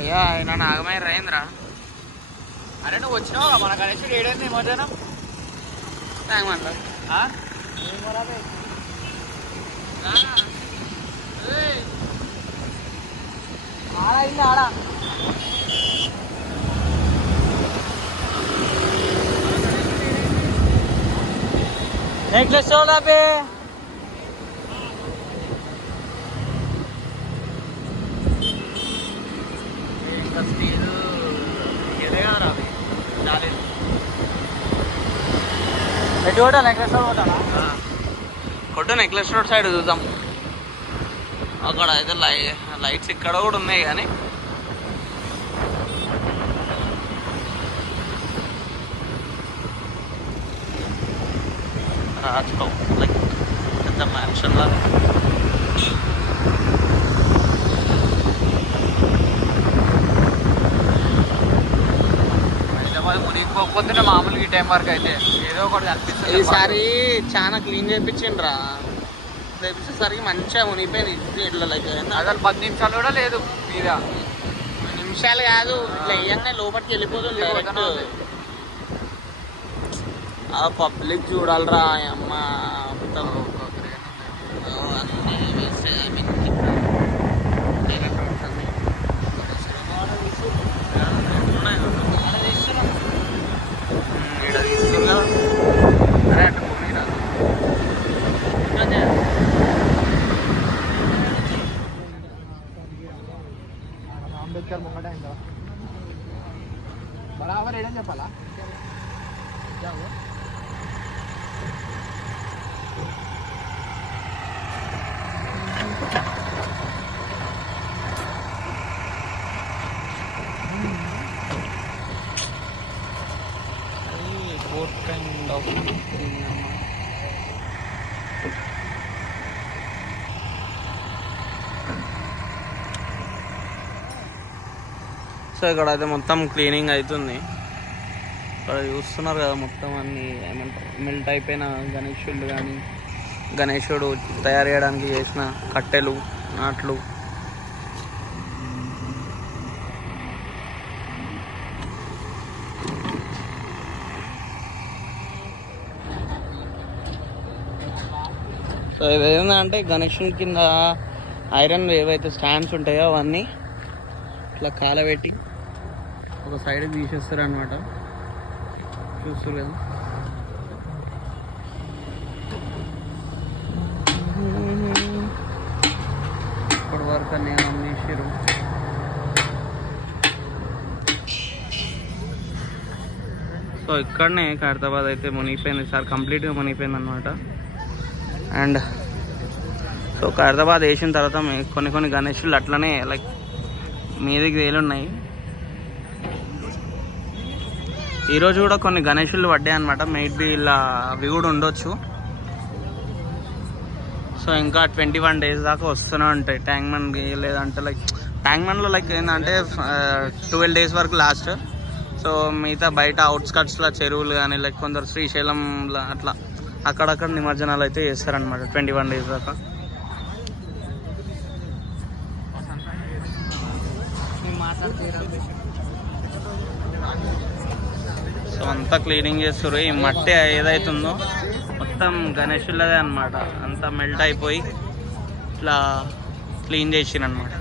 అయ్యా ఆయన నాగమయ్య రాయింద్రా. అరే నువ్వు వచ్చినావు మన గణేశుడు ఏడైంది ఈ మధ్యాహ్నం ఆడ నెక్లెస్ చూడాబే ఎటు నెక్లెస్ రోడ్ కొట్టాలా? కొట్టు నెక్లెస్ రోడ్ సైడ్ చూద్దాం. అక్కడ అయితే లైట్స్ ఇక్కడ కూడా ఉన్నాయి కానీ రాజ్కో లైక్ పెద్ద మ్యాన్షన్ లాగా. మునిగిపోకపోతే మామూలుగా ఈ టైం వరకు అయితే ఏదో ఒకటి అనిపిస్తుంది. ఈసారి చాలా క్లీన్ చేయించిండ్రా. చేపించేసరికి మంచిగా మునిగిపోయింది ఇట్లా లైక్ అసలు 10 నిమిషాలు కూడా లేదు మీద. నిమిషాలు కాదు, ఇట్లా వేయంగానే లోపలికి వెళ్ళిపోతుంది డైరెక్ట్. ఆ పబ్లిక్ చూడాలరా అమ్మ. అంబేద్కర్ ముంగట ఇంకా బరాబర్ ఏడని చెప్పాలా? సో ఇక్కడ అయితే మొత్తం క్లీనింగ్ అవుతుంది. ఇక్కడ చూస్తున్నారు కదా మొత్తం అన్ని ఏమంటారు మెల్ట్ అయిపోయిన గణేశుడు కానీ గణేశుడు తయారు చేయడానికి చేసిన కట్టెలు నాట్లు. సో ఇది ఏంటంటే గణేశుని కింద ఐరన్ ఏవైతే స్టాండ్స్ ఉంటాయో అవన్నీ ఇట్లా కాలబెట్టి ఒక సైడ్ తీసేస్తారు అనమాట. చూస్తారు కదా. ఇప్పటి వరకు అన్నీ అమ్మేసారు. సో ఇక్కడనే ఖైరతాబాద్ అయితే మునిగిపోయింది సార్, కంప్లీట్గా మునిగిపోయింది అనమాట. అండ్ సో ఖైరతాబాద్ వేసిన తర్వాత కొన్ని గణేషులు అట్లనే లైక్ మీదికి తేలున్నాయి. ఈరోజు కూడా కొన్ని గణేషులు పడ్డాయి అనమాట. మేబీ ఇలా అవి కూడా ఉండొచ్చు. సో ఇంకా 21 days దాకా వస్తూనే ఉంటాయి ట్యాంక్ బండ్కి. లేదంటే లైక్ ట్యాంక్ బండ్లో లైక్ ఏంటంటే 12 days వరకు లాస్ట్. సో మిగతా బయట అవుట్స్కట్స్లో చెరువులు కానీ లైక్ కొందరు శ్రీశైలంలో అట్లా అక్కడక్కడ నిమజ్జనాలు అయితే చేస్తారనమాట 21 days దాకా. సో అంతా క్లీనింగ్ చేస్తారు. ఈ మట్టి ఏదైతుందో మొత్తం గణేశులదే అనమాట. అంతా మెల్ట్ అయిపోయి ఇట్లా క్లీన్ చేసిరనమాట.